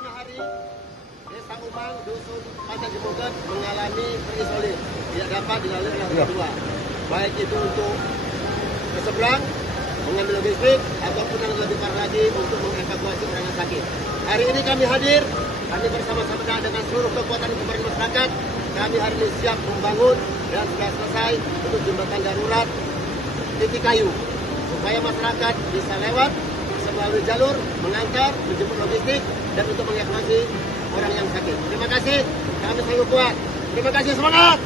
5 hari Desa Umang, Dusun Panjang Jemuket mengalami terisolir, tidak dapat dilalui oleh orang tua. Baik itu untuk ke seberang, mengambil logistik, ataupun yang lebih parah lagi untuk mengevakuasi orang yang sakit. Hari ini kami hadir, kami bersama-sama dengan seluruh kekuatan kepada masyarakat. Kami hari ini siap membangun dan sudah selesai untuk jembatan darurat titik kayu, supaya masyarakat bisa lewat melalui jalur, mengantar, menjemput logistik, dan untuk mengevakuasi orang yang sakit. Terima kasih, kami selalu kuat. Terima kasih, semangat!